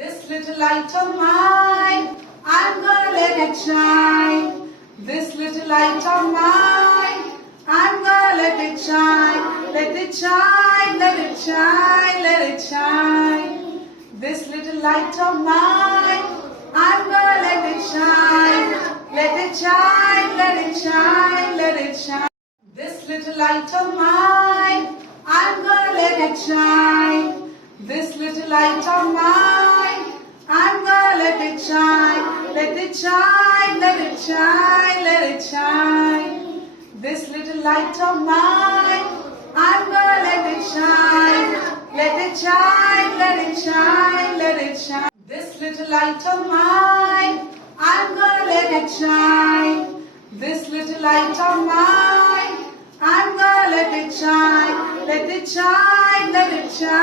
This little light of mine, I'm gonna let it shine. This little light of mine, I'm gonna let it shine. Let it shine, let it shine, let it shine. This little light of mine, I'm gonna let it shine. Let it shine, let it shine, let it shine. This little light of mine, I'm gonna let it shine. This little light of mine, I'm gonna let it shine. Let it shine, let it shine, let it shine. This little light of mine, I'm gonna let it shine. Let it shine, let it shine, let it shine. This little light of mine, I'm gonna let it shine. This little light of mine, I'm gonna let it shine. Let it shine, let it shine.